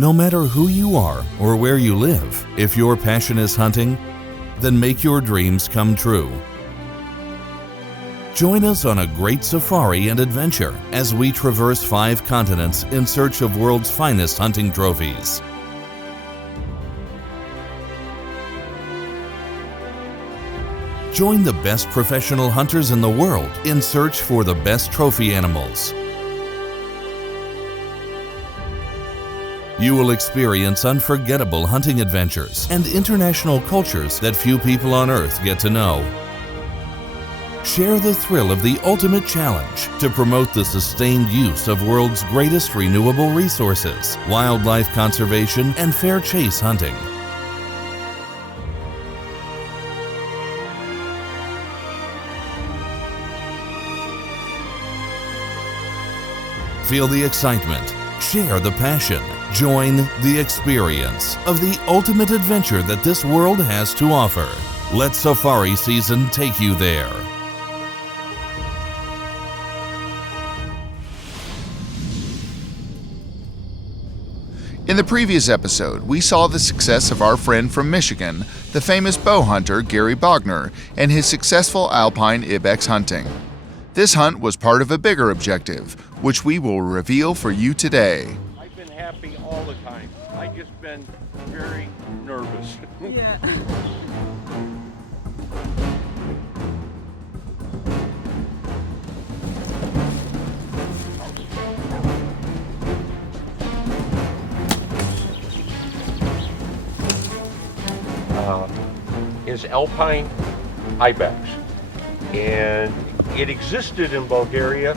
No matter who you are or where you live, if your passion is hunting, then make your dreams come true. Join us on a great safari and adventure as we traverse 5 continents in search of world's finest hunting trophies. Join the best professional hunters in the world in search for the best trophy animals. You will experience unforgettable hunting adventures and international cultures that few people on Earth get to know. Share the thrill of the ultimate challenge to promote the sustained use of world's greatest renewable resources, wildlife conservation, and fair chase hunting. Feel the excitement, share the passion, join the experience of the ultimate adventure that this world has to offer. Let safari season take you there. In the previous episode, we saw the success of our friend from Michigan, the famous bow hunter Gary Bogner, and his successful alpine ibex hunting. This hunt was part of a bigger objective, which we will reveal for you today. I've been happy all the time. I've just been very nervous. Yeah. Is Alpine ibex, and it existed in Bulgaria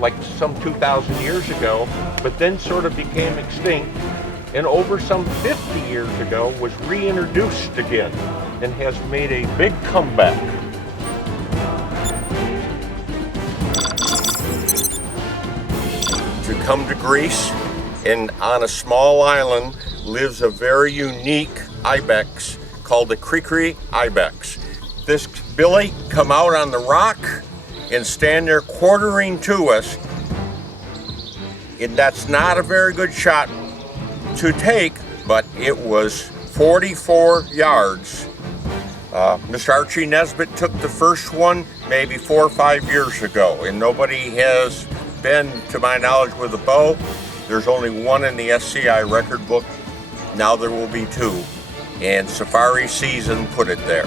like some 2,000 years ago, but then sort of became extinct, and over some 50 years ago was reintroduced again and has made a big comeback. To come to Greece, and on a small island lives a very unique ibex called the Kri Kri ibex. This Billy come out on the rock and stand there quartering to us, and that's not a very good shot to take, but it was 44 yards. Mr. Archie Nesbitt took the first one maybe 4 or 5 years ago, and nobody has been, to my knowledge, with a bow. There's only one in the SCI record book. Now there will be 2. And safari season put it there.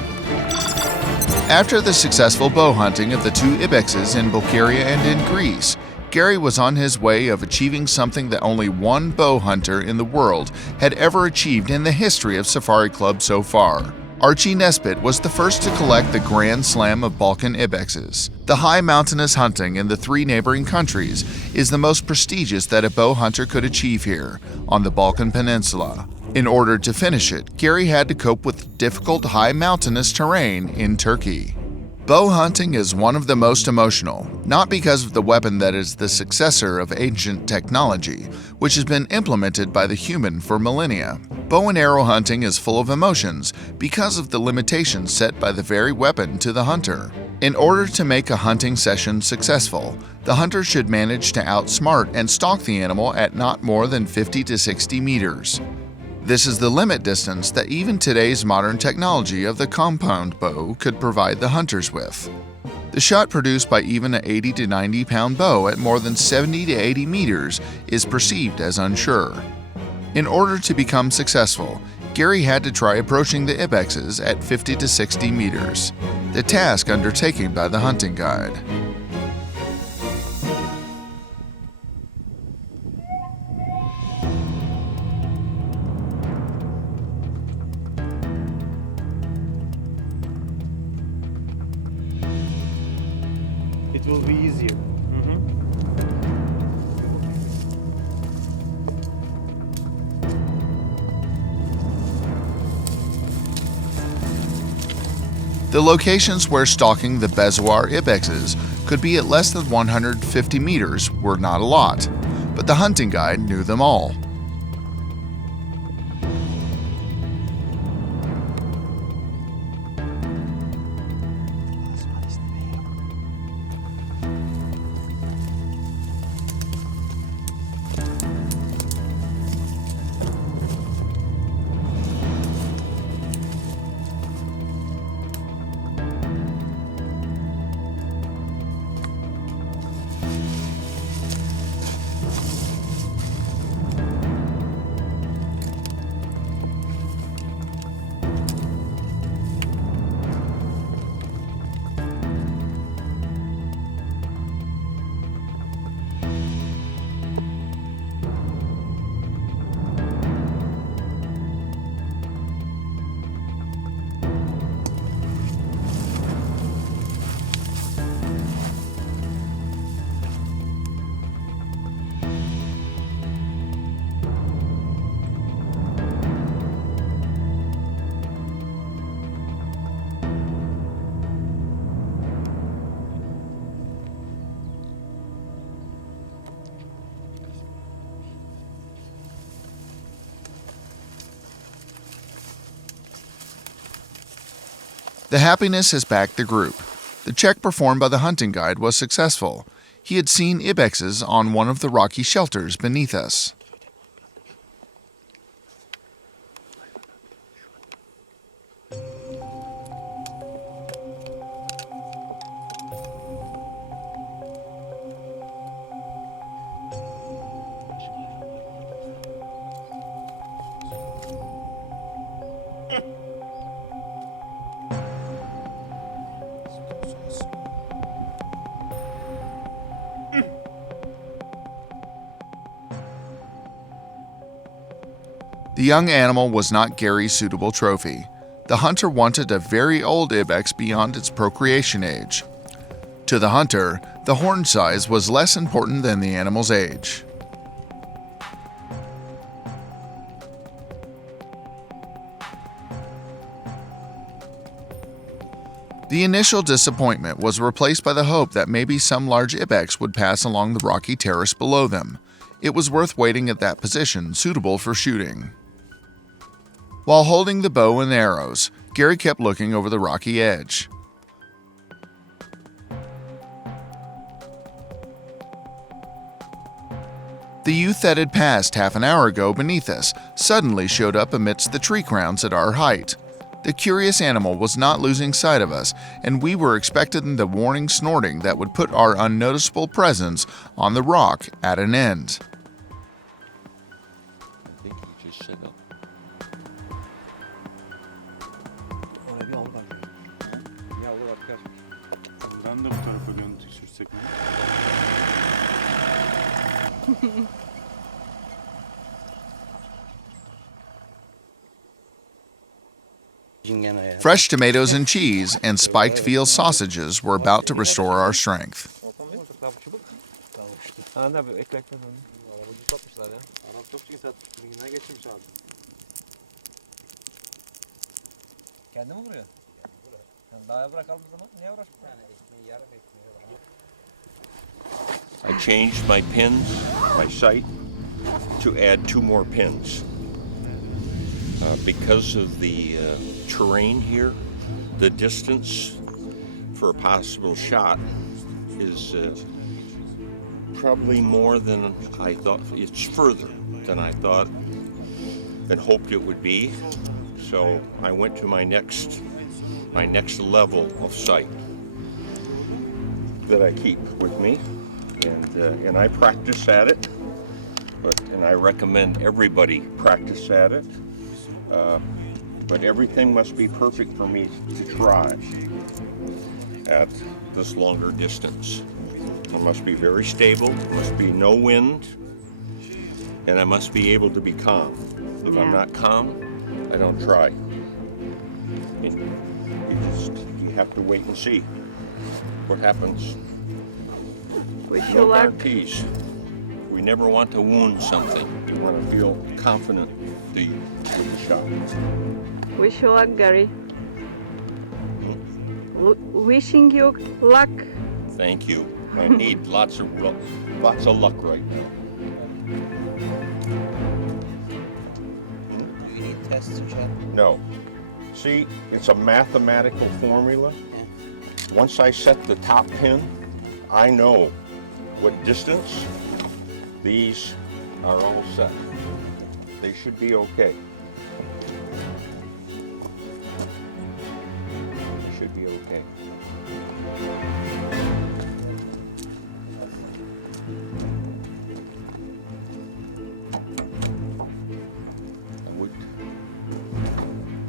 After the successful bow hunting of the 2 ibexes in Bulgaria and in Greece, Gary was on his way of achieving something that only one bow hunter in the world had ever achieved in the history of Safari Club so far. Archie Nesbitt was the first to collect the Grand Slam of Balkan ibexes. The high mountainous hunting in the 3 neighboring countries is the most prestigious that a bow hunter could achieve here, on the Balkan Peninsula. In order to finish it, Gary had to cope with difficult high mountainous terrain in Turkey. Bow hunting is one of the most emotional, not because of the weapon that is the successor of ancient technology, which has been implemented by the human for millennia. Bow and arrow hunting is full of emotions because of the limitations set by the very weapon to the hunter. In order to make a hunting session successful, the hunter should manage to outsmart and stalk the animal at not more than 50 to 60 meters. This is the limit distance that even today's modern technology of the compound bow could provide the hunters with. The shot produced by even an 80 to 90 pound bow at more than 70 to 80 meters is perceived as unsure. In order to become successful, Gary had to try approaching the ibexes at 50 to 60 meters, the task undertaken by the hunting guide. It will be easier. The locations where stalking the bezoar ibexes could be at less than 150 meters were not a lot, but the hunting guide knew them all. The happiness has backed the group. The check performed by the hunting guide was successful. He had seen ibexes on one of the rocky shelters beneath us. The young animal was not Gary's suitable trophy. The hunter wanted a very old ibex beyond its procreation age. To the hunter, the horn size was less important than the animal's age. The initial disappointment was replaced by the hope that maybe some large ibex would pass along the rocky terrace below them. It was worth waiting at that position, suitable for shooting. While holding the bow and arrows, Gary kept looking over the rocky edge. The youth that had passed half an hour ago beneath us suddenly showed up amidst the tree crowns at our height. The curious animal was not losing sight of us, and we were expecting the warning snorting that would put our unnoticeable presence on the rock at an end. I think he just set up. Ben de bu tarafa görüntü sürsek mi? Fresh tomatoes and cheese and spiked veal sausages were about to restore our strength. I changed my pins, my sight, to add 2 more pins. Because of the terrain here, the distance for a possible shot is probably more than I thought. It's further than I thought and hoped it would be. So I went to my next level of sight that I keep with me, and I practice at it. And I recommend everybody practice at it. But everything must be perfect for me to try at this longer distance. It must be very stable, there must be no wind, and I must be able to be calm. If I'm not calm, I don't try. You have to wait and see what happens. No guarantees. We never want to wound something. We want to feel confident that you do the shot. Wish you luck, Gary. Wishing you luck. Thank you. I need lots of luck right now. Do you need tests, Chad? No. See, it's a mathematical formula. Once I set the top pin, I know what distance. These are all set. They should be okay. They should be okay.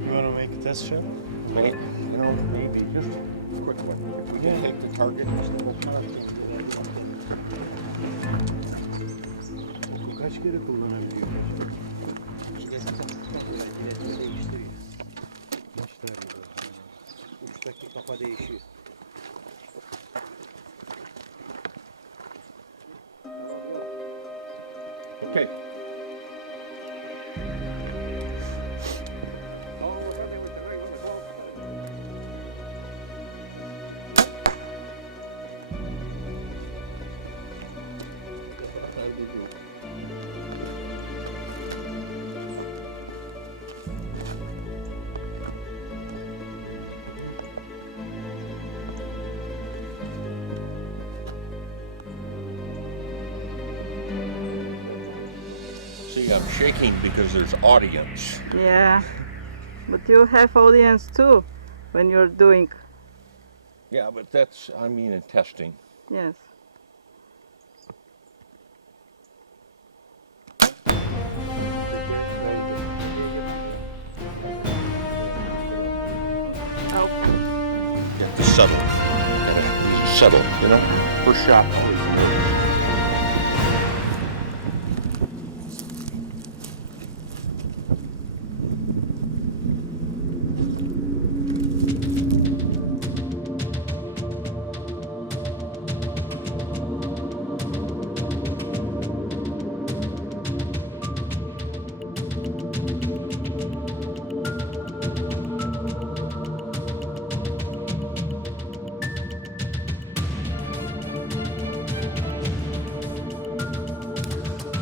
You want to make a test shot? Maybe just a quick one. If we can take the target, Bu kaç kere kullanabiliyor? Uçtaki kafa değişiyor. Okay. See, I'm shaking because there's audience. Yeah, but you have audience too when you're doing. Yeah, but that's, I mean, in testing. Yes. You have to settle. Gotta settle, you know? First shot.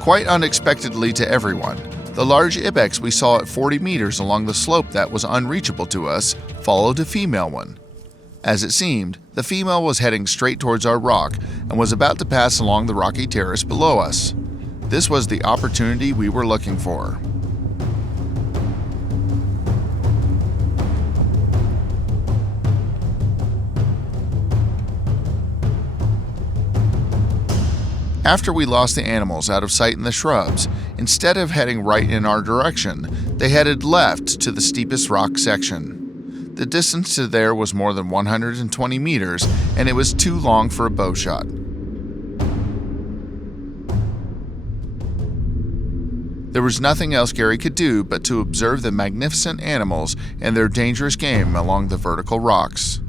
Quite unexpectedly to everyone, the large ibex we saw at 40 meters along the slope that was unreachable to us followed a female one. As it seemed, the female was heading straight towards our rock and was about to pass along the rocky terrace below us. This was the opportunity we were looking for. After we lost the animals out of sight in the shrubs, instead of heading right in our direction, they headed left to the steepest rock section. The distance to there was more than 120 meters, and it was too long for a bow shot. There was nothing else Gary could do but to observe the magnificent animals and their dangerous game along the vertical rocks.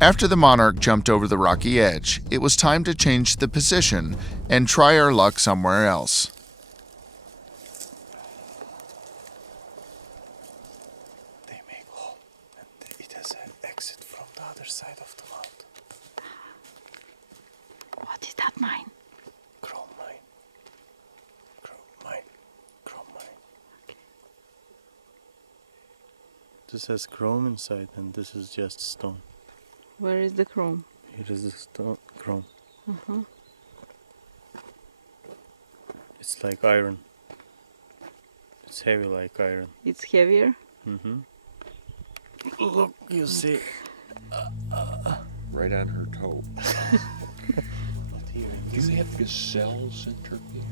After the monarch jumped over the rocky edge, it was time to change the position and try our luck somewhere else. They make hole and it has an exit from the other side of the mountain. What is that mine? Chrome mine. Chrome mine. Chrome mine. This has chrome inside and this is just stone. Where is the chrome? Here is the stone chrome. It's like iron. It's heavy like iron. It's heavier. Look, you see. Right on her toe. But here in Do this you have gazelles in Turkey?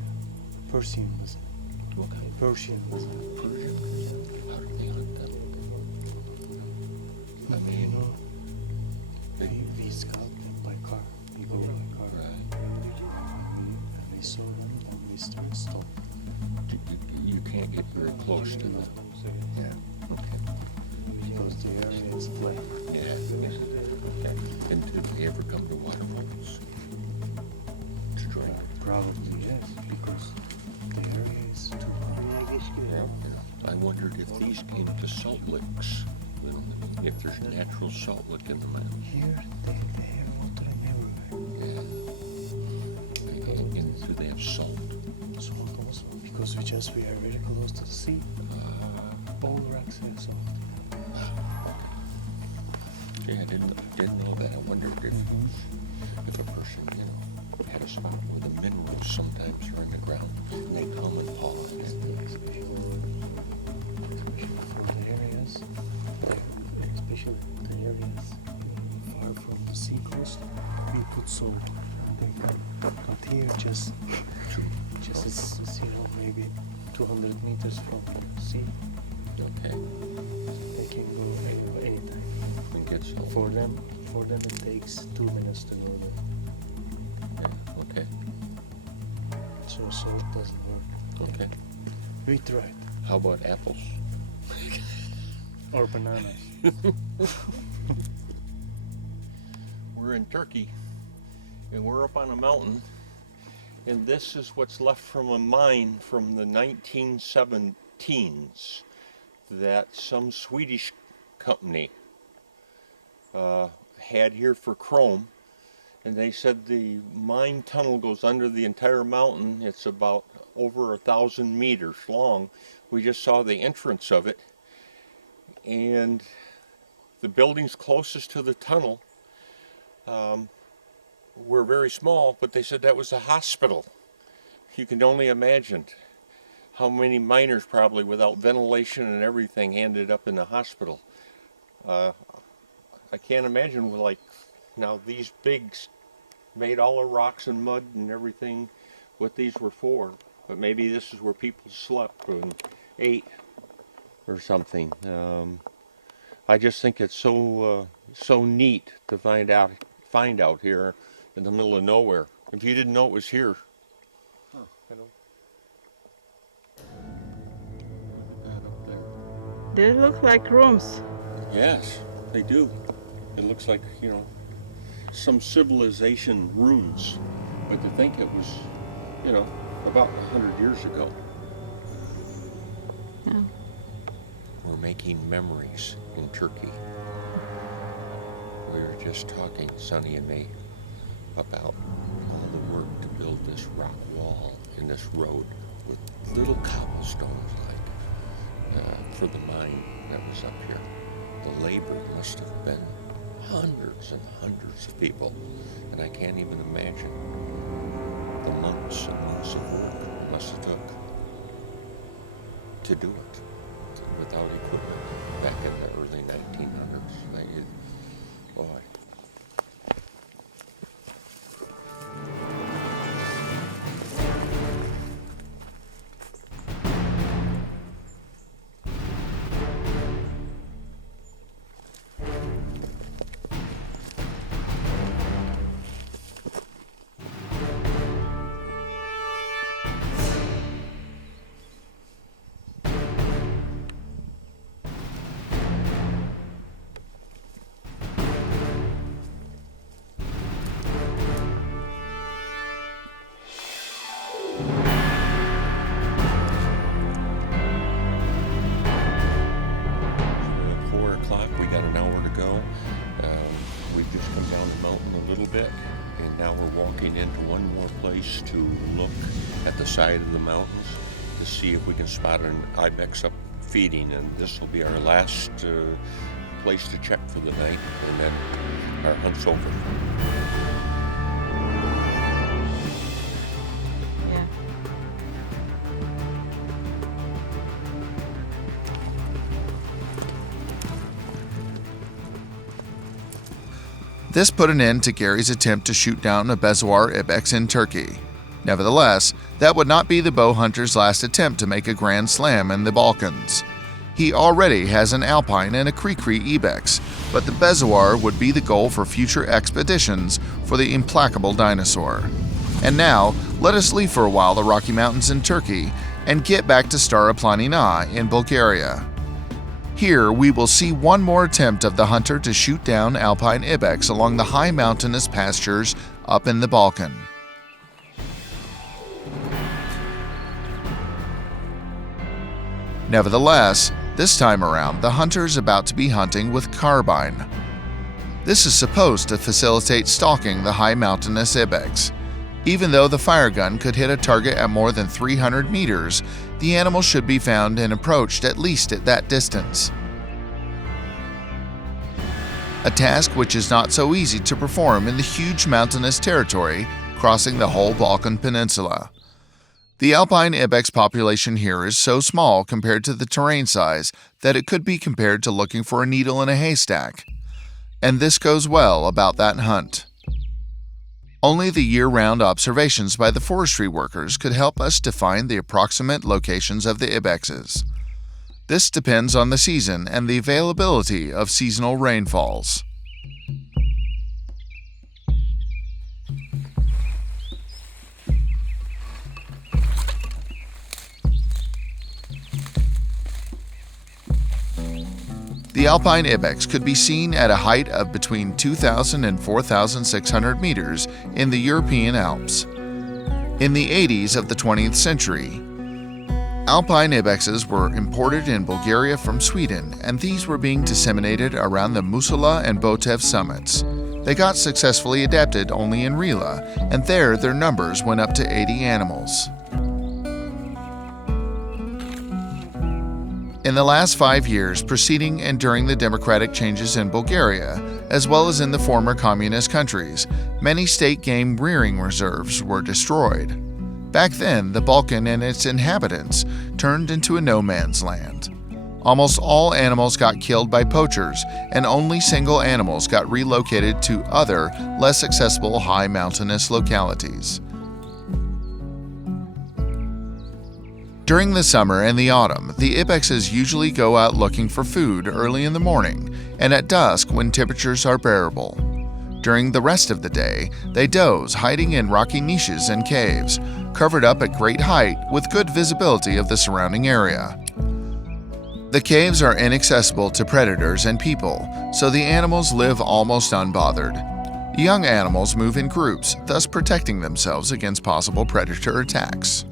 Persian was What kind of Persian was Persian? How do they hunt them? I you mean, know, we scout them by car. We go by car. right. And we saw them and we stop. You can't get very close to them. Yeah. Okay. Because the area is flat. Yeah. Okay. And did they ever come to waterfalls? To join? Probably yes, because the area is too high. Yeah. I wondered if these came to salt licks. You know, if there's natural salt lick in the mountains. Here they have water everywhere. Yeah. And do they have salt? Salt also, because we are very close to the sea. All rocks have salt. Yeah, I didn't know that. I wondered if a person, you know, had a spot where the minerals sometimes are in the ground and they come and paw it. Especially for the areas, especially the areas far from the sea coast, we put salt and they come. But here just it's you know, maybe 200 meters from the sea. Okay. They can go anywhere, anytime. And get salt. For them it takes 2 minutes to go there. Yeah, okay. So salt doesn't work. Okay. We tried. How about apples? Or bananas. We're in Turkey and we're up on a mountain, and this is what's left from a mine from the 1917 teens that some Swedish company had here for chrome, and they said the mine tunnel goes under the entire mountain. It's about over 1,000 meters long. We just saw the entrance of it, and the buildings closest to the tunnel were very small, but they said that was a hospital. You can only imagine how many miners probably without ventilation and everything ended up in the hospital. I can't imagine, like, now these big, made all of rocks and mud and everything, what these were for. But maybe this is where people slept and ate or something. I just think it's so neat to find out here in the middle of nowhere. If you didn't know it was here. Huh. They look like rooms. Yes, they do. It looks like, you know, some civilization ruins. But to think it was, you know, about 100 years ago. Yeah. We're making memories in Turkey. We were just talking, Sonny and me, about all the work to build this rock wall in this road with little cobblestones for the mine that was up here. The labor must have been hundreds and hundreds of people, and I can't even imagine the months and months of work it must have took to do it without equipment back in the early 1900s. Boy. We got an hour to go. We've just come down the mountain a little bit, and now we're walking into one more place to look at the side of the mountains to see if we can spot an ibex up feeding, and this will be our last place to check for the night, and then our hunt's over. This put an end to Gary's attempt to shoot down a Bezoar ibex in Turkey. Nevertheless, that would not be the bow hunter's last attempt to make a grand slam in the Balkans. He already has an Alpine and a Kri Kri ibex, but the Bezoar would be the goal for future expeditions for the implacable dinosaur. And now, let us leave for a while the Rocky Mountains in Turkey and get back to Stara Planina in Bulgaria. Here, we will see one more attempt of the hunter to shoot down Alpine ibex along the high mountainous pastures up in the Balkan. Nevertheless, this time around, the hunter is about to be hunting with carbine. This is supposed to facilitate stalking the high mountainous ibex. Even though the fire gun could hit a target at more than 300 meters, the animal should be found and approached at least at that distance. A task which is not so easy to perform in the huge mountainous territory crossing the whole Balkan Peninsula. The Alpine ibex population here is so small compared to the terrain size that it could be compared to looking for a needle in a haystack. And this goes well about that hunt. Only the year-round observations by the forestry workers could help us define the approximate locations of the ibexes. This depends on the season and the availability of seasonal rainfalls. The Alpine ibex could be seen at a height of between 2,000 and 4,600 meters in the European Alps. In the 80s of the 20th century, Alpine ibexes were imported in Bulgaria from Sweden, and these were being disseminated around the Musala and Botev summits. They got successfully adapted only in Rila, and there their numbers went up to 80 animals. In the last 5 years preceding and during the democratic changes in Bulgaria, as well as in the former communist countries, many state game rearing reserves were destroyed. Back then, the Balkan and its inhabitants turned into a no-man's land. Almost all animals got killed by poachers, and only single animals got relocated to other, less accessible high mountainous localities. During the summer and the autumn, the ibexes usually go out looking for food early in the morning and at dusk when temperatures are bearable. During the rest of the day, they doze, hiding in rocky niches and caves, covered up at great height with good visibility of the surrounding area. The caves are inaccessible to predators and people, so the animals live almost unbothered. Young animals move in groups, thus protecting themselves against possible predator attacks.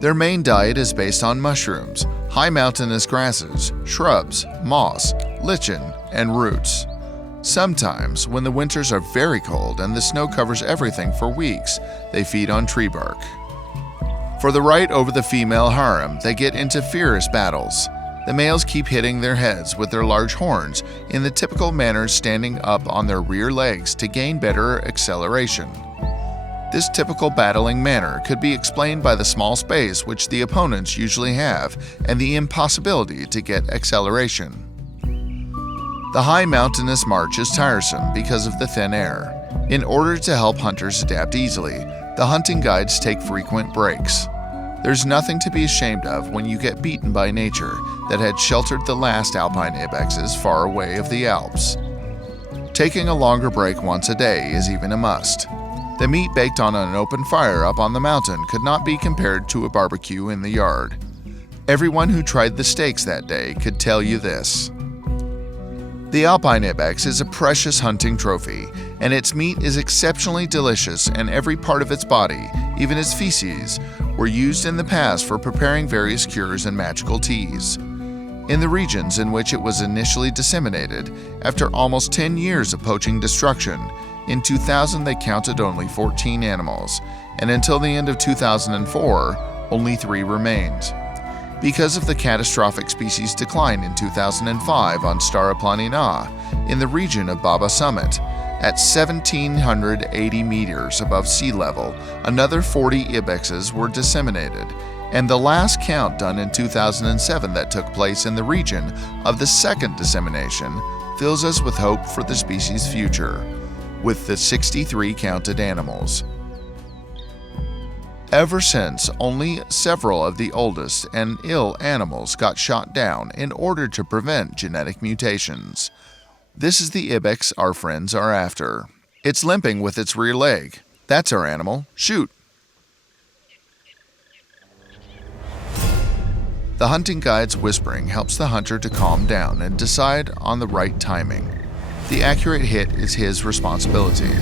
Their main diet is based on mushrooms, high mountainous grasses, shrubs, moss, lichen, and roots. Sometimes, when the winters are very cold and the snow covers everything for weeks, they feed on tree bark. For the right over the female harem, they get into fierce battles. The males keep hitting their heads with their large horns in the typical manner, standing up on their rear legs to gain better acceleration. This typical battling manner could be explained by the small space which the opponents usually have and the impossibility to get acceleration. The high mountainous march is tiresome because of the thin air. In order to help hunters adapt easily, the hunting guides take frequent breaks. There's nothing to be ashamed of when you get beaten by nature that had sheltered the last alpine ibexes far away of the Alps. Taking a longer break once a day is even a must. The meat baked on an open fire up on the mountain could not be compared to a barbecue in the yard. Everyone who tried the steaks that day could tell you this. The Alpine ibex is a precious hunting trophy, and its meat is exceptionally delicious, and every part of its body, even its feces, were used in the past for preparing various cures and magical teas. In the regions in which it was initially disseminated, after almost 10 years of poaching destruction, in 2000 they counted only 14 animals, and until the end of 2004, only 3 remained. Because of the catastrophic species decline in 2005 on Stara Planina, in the region of Baba Summit, at 1,780 meters above sea level, another 40 ibexes were disseminated, and the last count done in 2007 that took place in the region of the second dissemination fills us with hope for the species' future, with the 63 counted animals. Ever since, only several of the oldest and ill animals got shot down in order to prevent genetic mutations. This is the ibex our friends are after. It's limping with its rear leg. That's our animal. Shoot! The hunting guide's whispering helps the hunter to calm down and decide on the right timing. The accurate hit is his responsibility.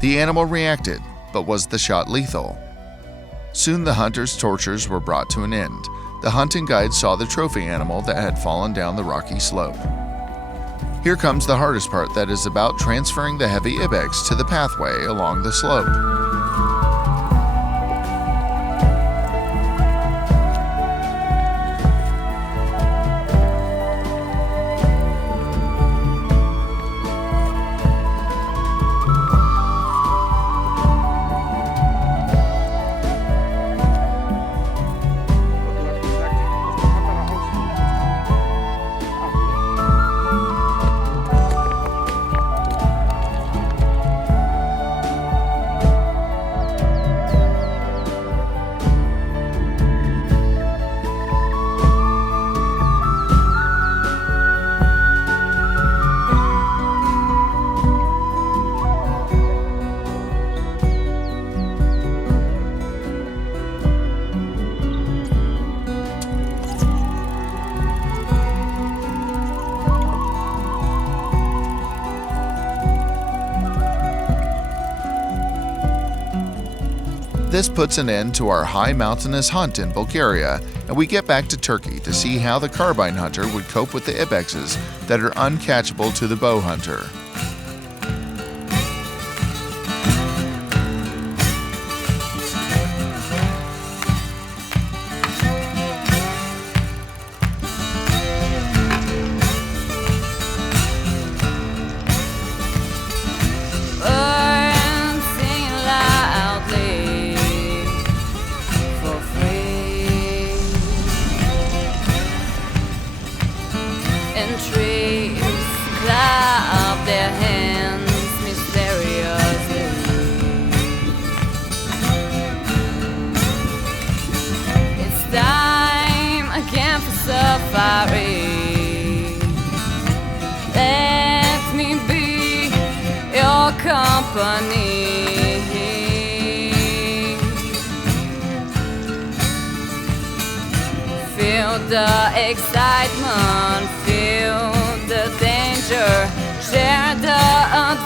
The animal reacted, but was the shot lethal? Soon the hunter's tortures were brought to an end. The hunting guide saw the trophy animal that had fallen down the rocky slope. Here comes the hardest part, that is about transferring the heavy ibex to the pathway along the slope. This puts an end to our high mountainous hunt in Bulgaria, and we get back to Turkey to see how the carbine hunter would cope with the ibexes that are uncatchable to the bow hunter. Let me be your company. Feel the excitement, feel the danger, share the